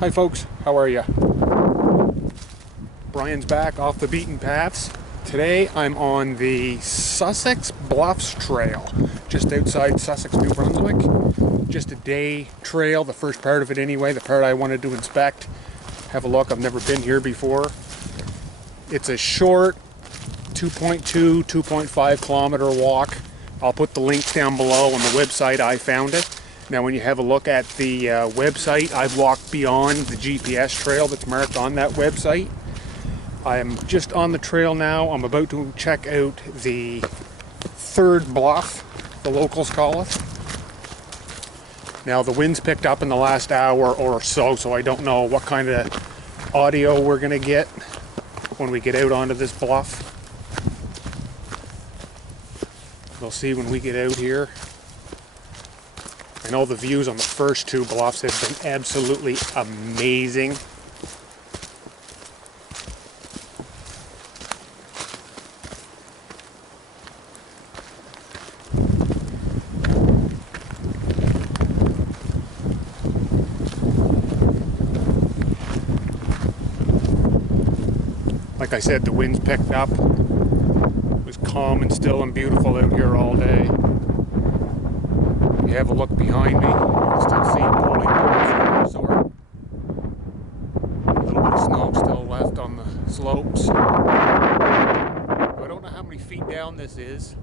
Hi folks, how are you? Brian's back off the beaten paths. Today I'm on the Sussex Bluffs trail, just outside Sussex, New Brunswick. Just a day trail, the first part of it anyway, the part I wanted to inspect. Have a look, I've never been here before. It's a short 2.5 kilometer walk. I'll put the links down below on the website I found it. Now when you have a look at the website, I've walked beyond the GPS trail that's marked on that website. I am just on the trail now. I'm about to check out the third bluff, the locals call it. Now the wind's picked up in the last hour or so, so I don't know what kind of audio we're going to get when we get out onto this bluff. We'll see when we get out here. I know the views on the first two bluffs have been absolutely amazing. Like I said, the wind's picked up. It was calm and still and beautiful out here all day. You have a look behind me, you can still see pulling from the resort. A little bit of snow still left on the slopes. I don't know how many feet down this is.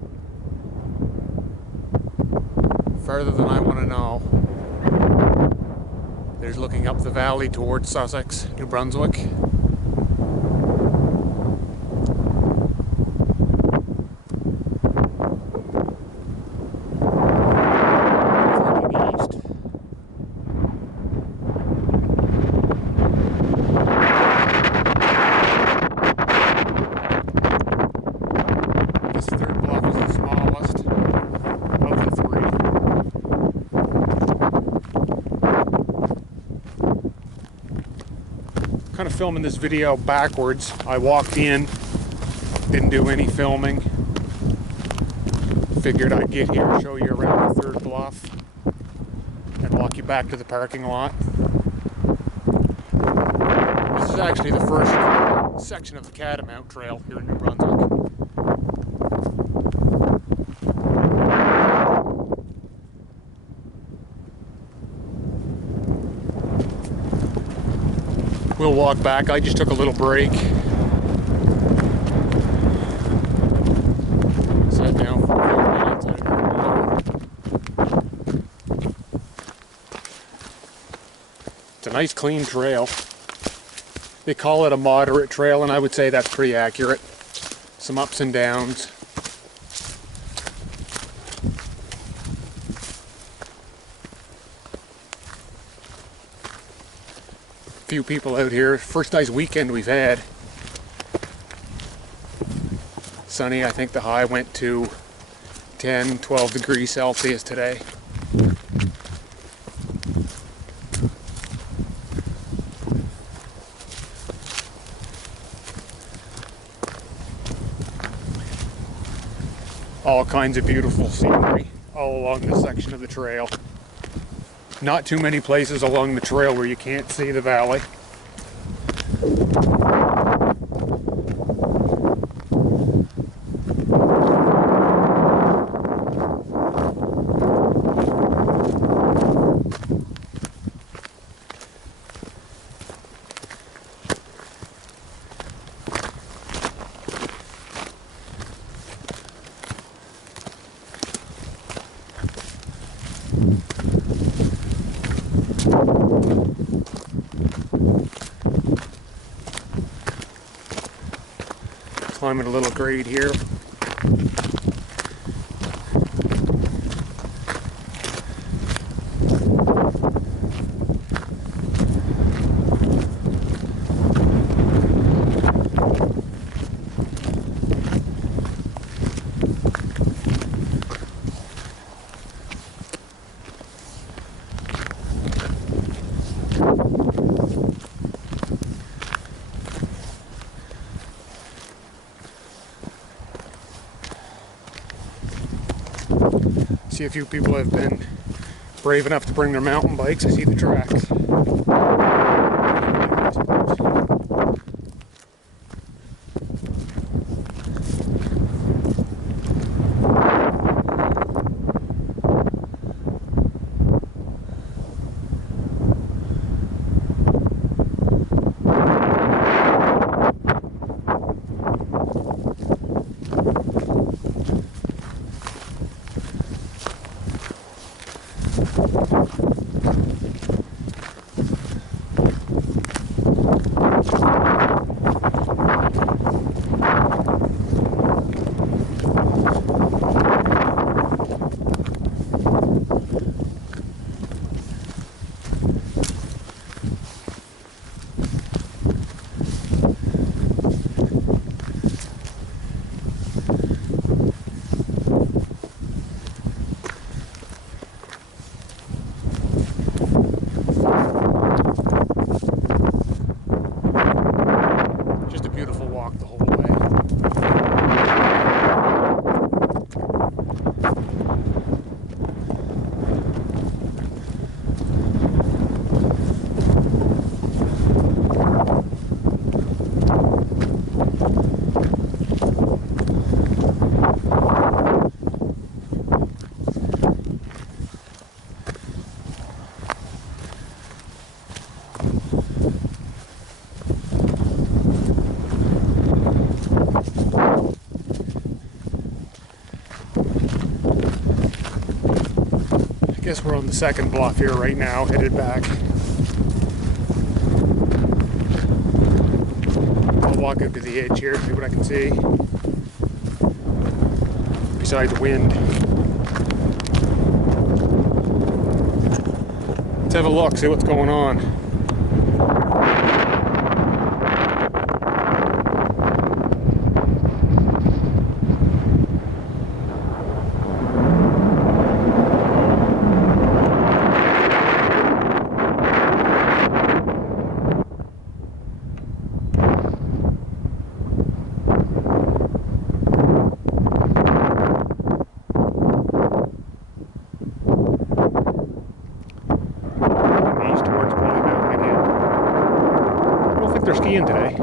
Farther than I want to know. There's looking up the valley towards Sussex, New Brunswick. Kind of filming this video backwards. I walked in, didn't do any filming. Figured I'd get here, show you around the third bluff, and walk you back to the parking lot. This is actually the first section of the Catamount Trail here in New Brunswick. We'll walk back. I just took a little break. Sat down for a few minutes. It's a nice clean trail. They call it a moderate trail, and I would say that's pretty accurate. Some ups and downs. Few people out here. First nice weekend we've had. Sunny. I think the high went to 10-12 degrees Celsius today. All kinds of beautiful scenery all along this section of the trail. Not too many places along the trail where you can't see the valley. Climbing a little grade here. See a few people have been brave enough to bring their mountain bikes. I see the tracks. Just a beautiful walk the whole way. I guess we're on the second bluff here right now, headed back. I'll walk up to the edge here, see what I can see. Besides wind. Let's have a look, see what's going on. They're skiing today.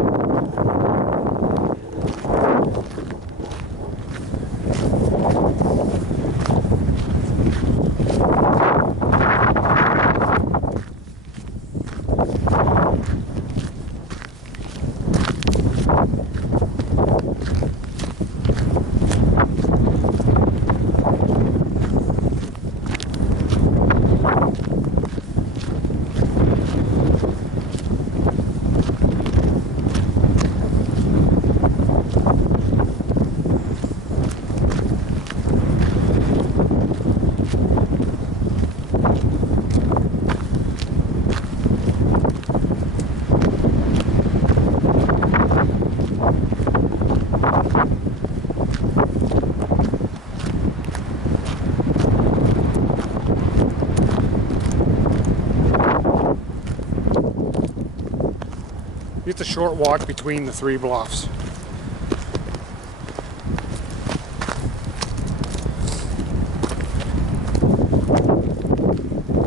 It's a short walk between the three bluffs.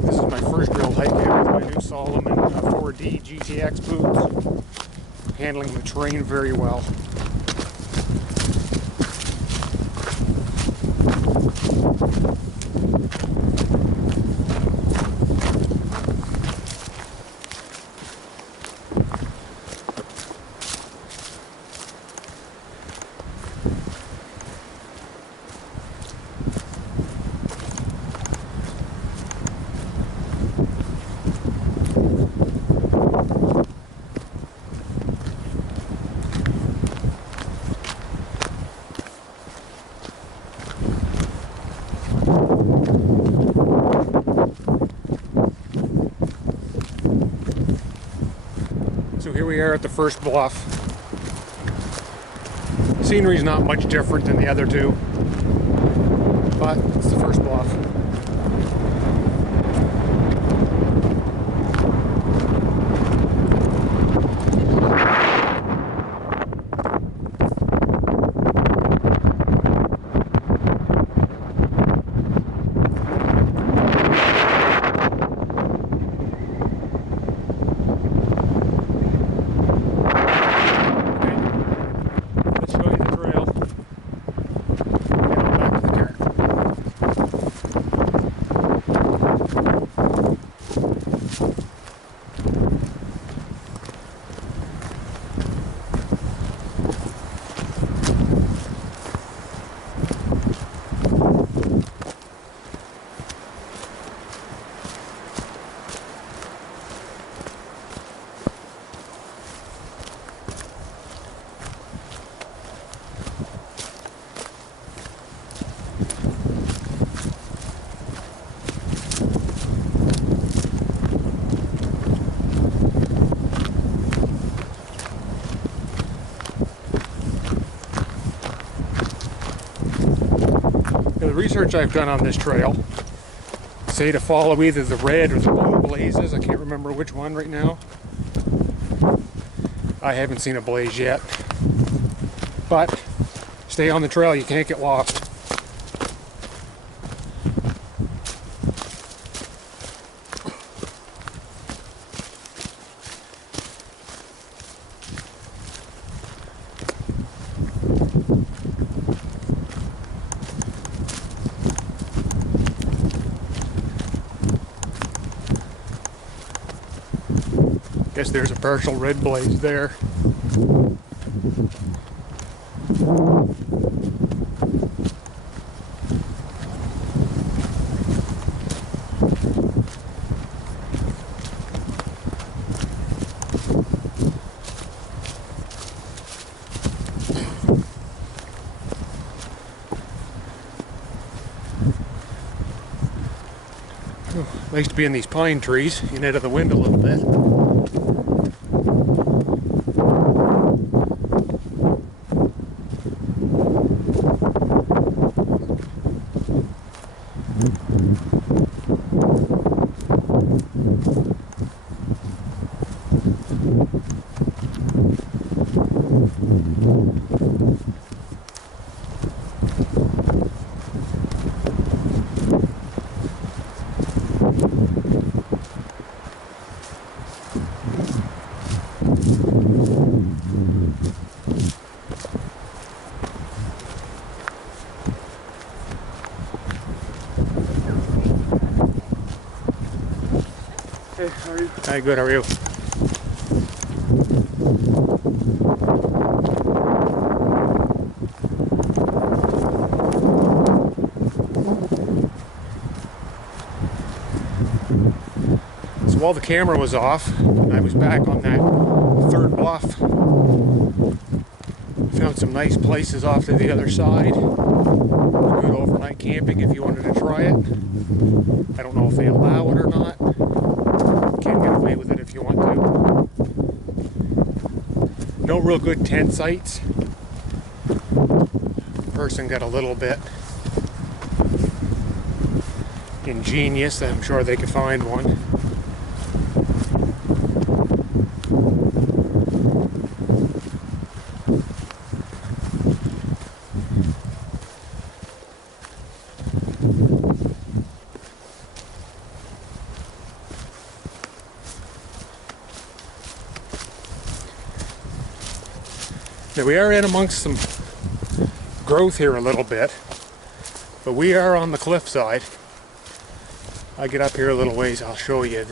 This is my first real hike in with my new Solomon 4D GTX boots. Handling the terrain very well. So here we are at the first bluff. Scenery's not much different than the other two, but it's the first bluff. research I've done on this trail say to follow either the red or the blue blazes. I can't remember which one right now. I haven't seen a blaze yet. But stay on the trail, you can't get lost. Guess there's a partial red blaze there. Nice to be in these pine trees, in out of the wind a little bit. Hey, how are you? Hi, good, how are you? So while the camera was off, I was back on that third bluff. Found some nice places off to the other side. Good overnight camping if you wanted to try it. I don't know if they allow it or not. Can't get away with it if you want to. No real good tent sites. Person got a little bit ingenious. I'm sure they could find one. Now we are in amongst some growth here a little bit, but we are on the cliff side. I'll get up here a little ways, I'll show you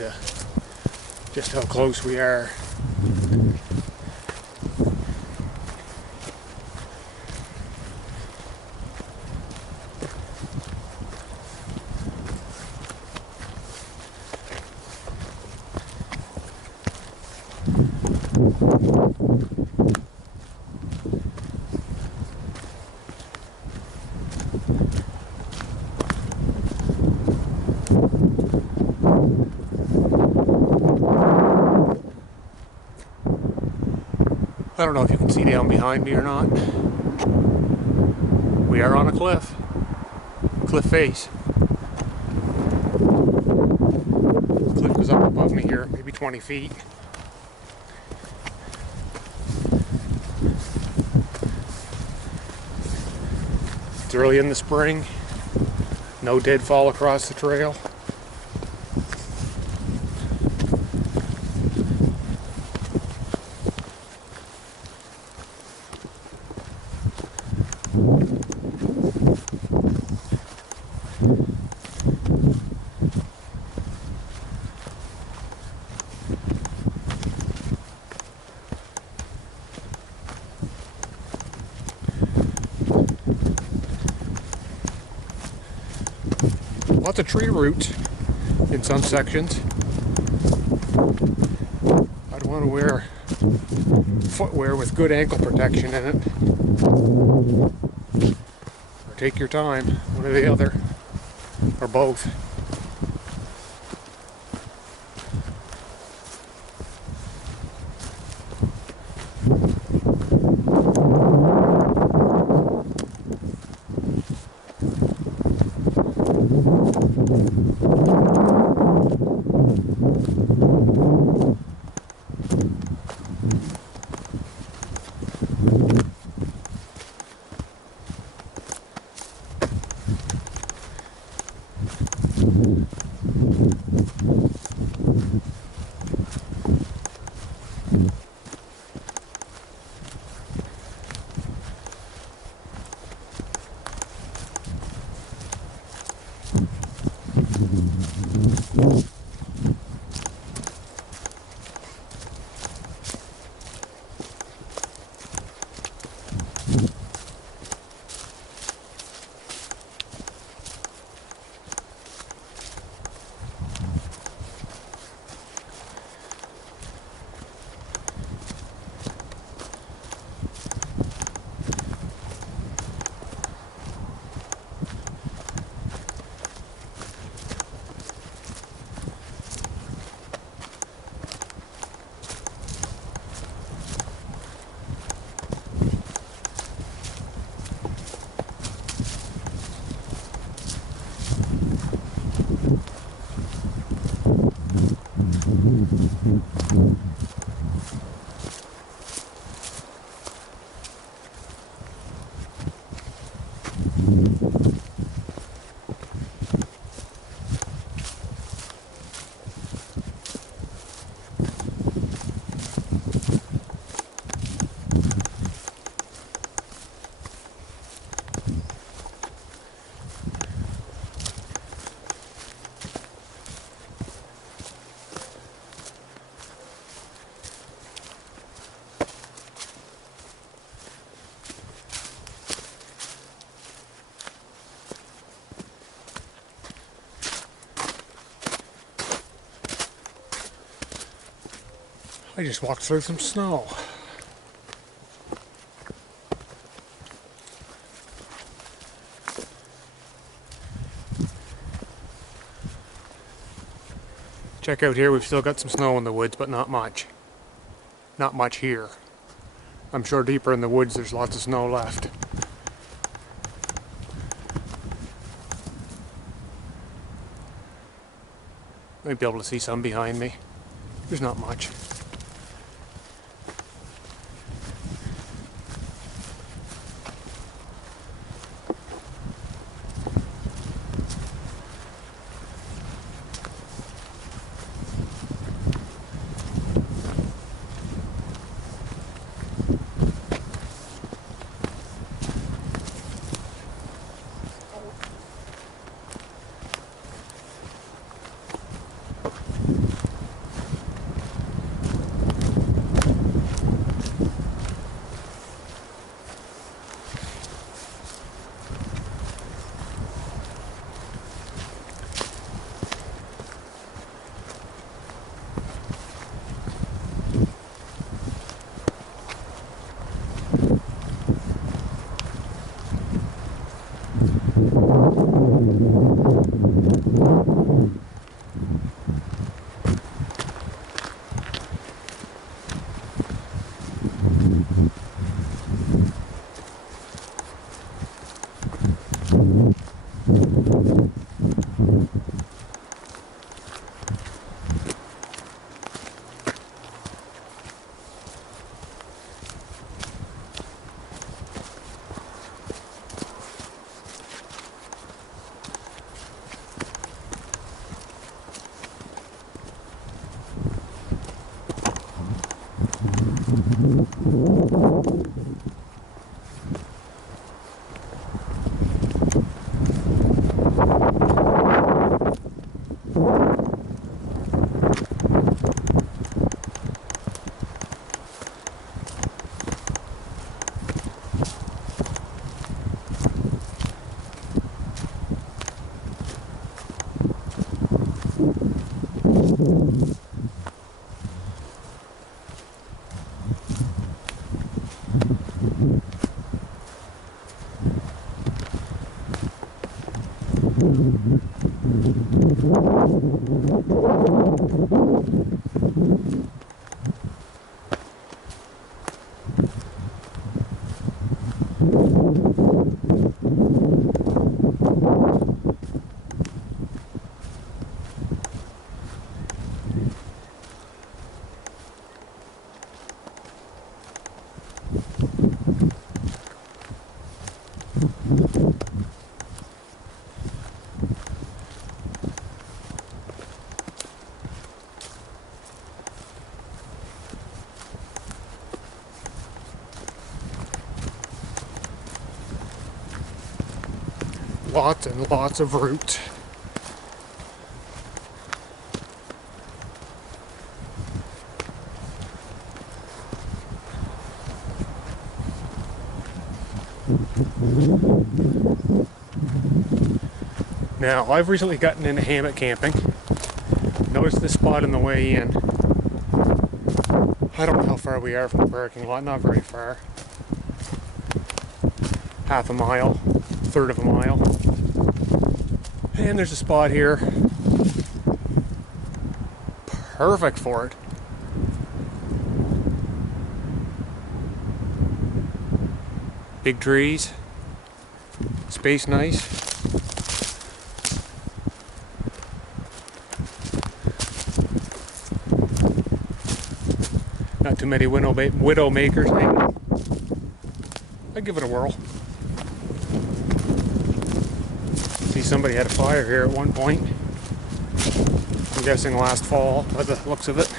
just how close we are. I don't know if you can see down behind me or not. We are on a cliff face. The cliff goes up above me here, maybe 20 feet. It's early in the spring. No deadfall across the trail. Lots of tree roots in some sections. I'd want to wear footwear with good ankle protection in it. Or take your time, one or the other, or both. I just walked through some snow. Check out here, we've still got some snow in the woods, but not much. Not much here. I'm sure deeper in the woods there's lots of snow left. Might be able to see some behind me. There's not much. lots and lots of roots. Now, I've recently gotten into hammock camping. Noticed this spot on the way in. I don't know how far we are from the parking lot, not very far. Half a mile, third of a mile. And there's a spot here. Perfect for it. Big trees. Space nice. Not too many widow makers. I'd give it a whirl. See, somebody had a fire here at one point. I'm guessing last fall, by the looks of it.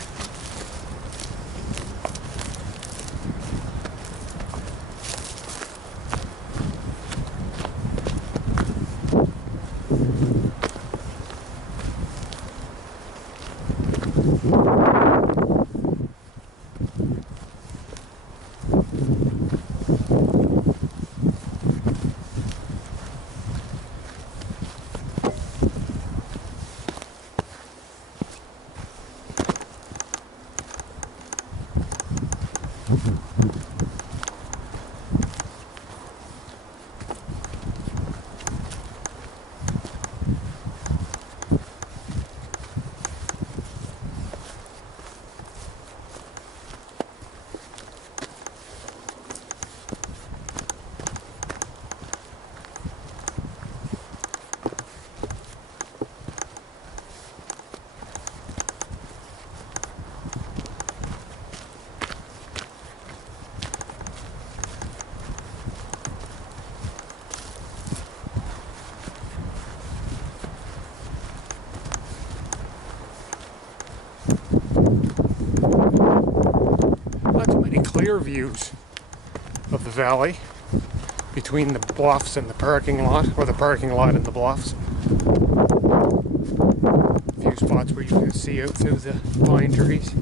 Clear views of the valley between the bluffs and the parking lot, or the parking lot and the bluffs. A few spots where you can see out through the pine trees.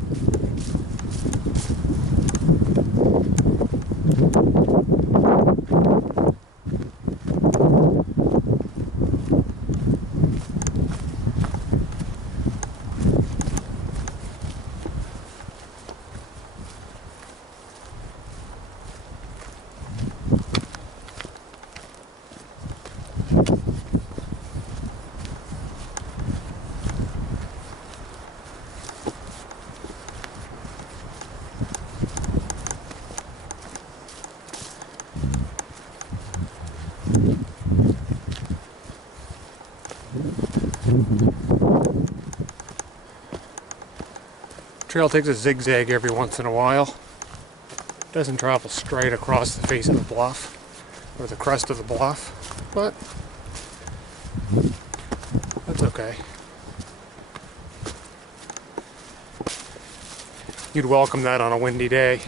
Trail takes a zigzag every once in a while. Doesn't travel straight across the face of the bluff or the crest of the bluff, but that's okay. You'd welcome that on a windy day.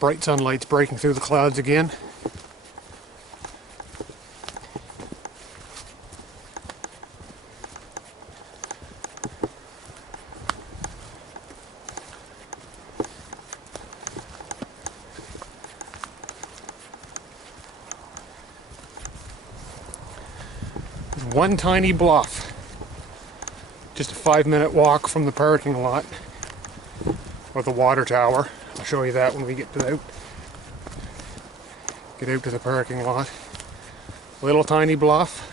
Bright sunlight's breaking through the clouds again. There's one tiny bluff, just a 5-minute walk from the parking lot or the water tower. I'll show you that when we get out to the parking lot. Little tiny bluff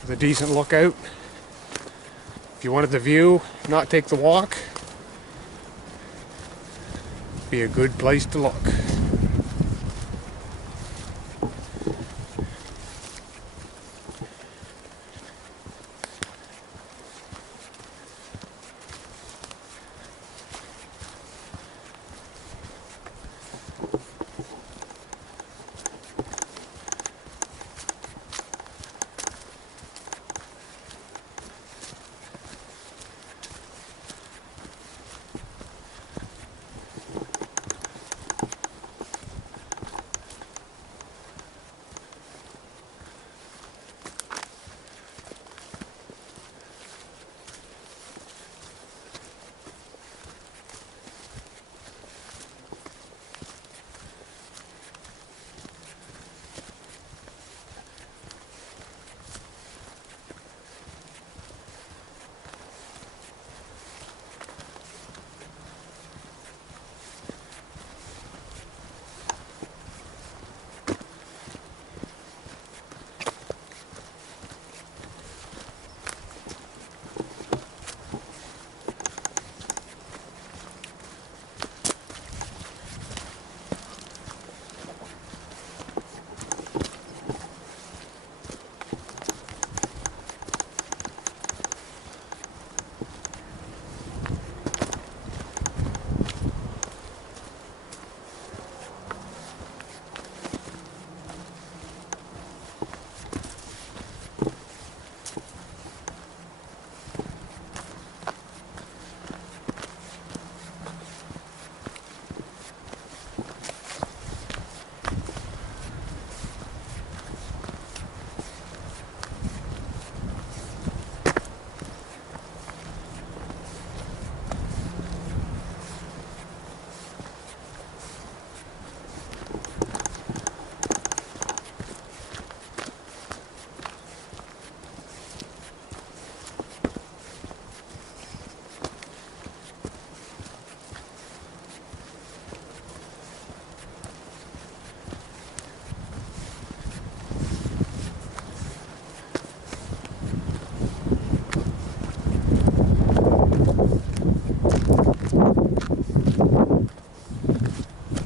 with a decent lookout. If you wanted the view, not take the walk, be a good place to look.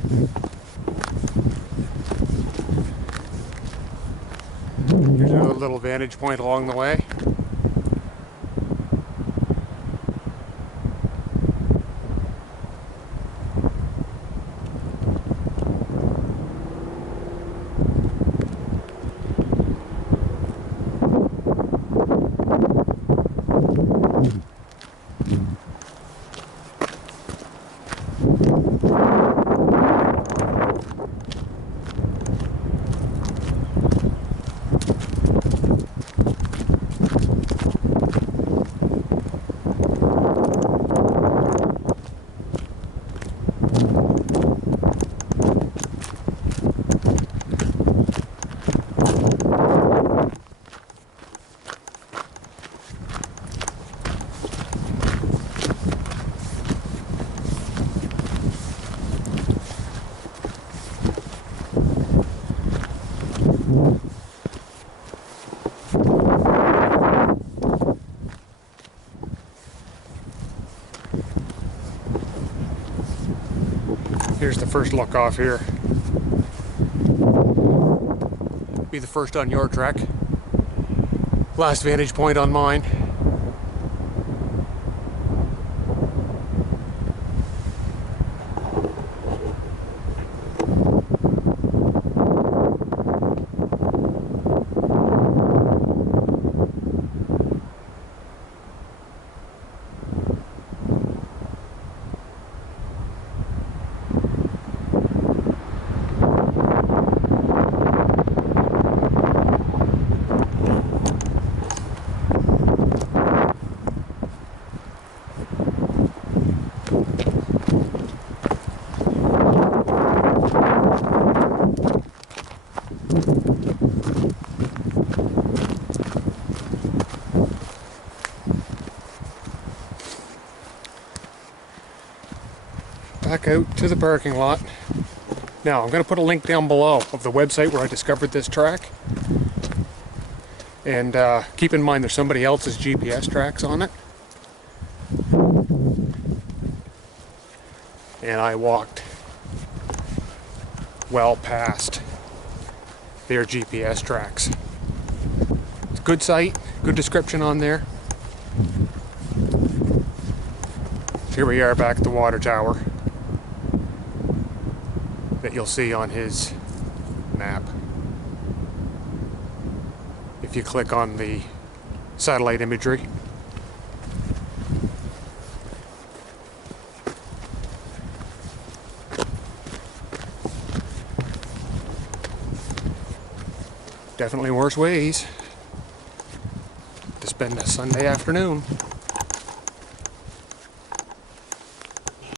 Here's a little vantage point along the way. Here's the first look off here. Be the first on your trek. Last vantage point on mine. Back out to the parking lot. Now I'm going to put a link down below of the website where I discovered this track. And keep in mind there's somebody else's GPS tracks on it. And I walked well past their GPS tracks. It's a good site, good description on there. Here we are back at the water tower that you'll see on his map. If you click on the satellite imagery. Definitely worse ways to spend a Sunday afternoon.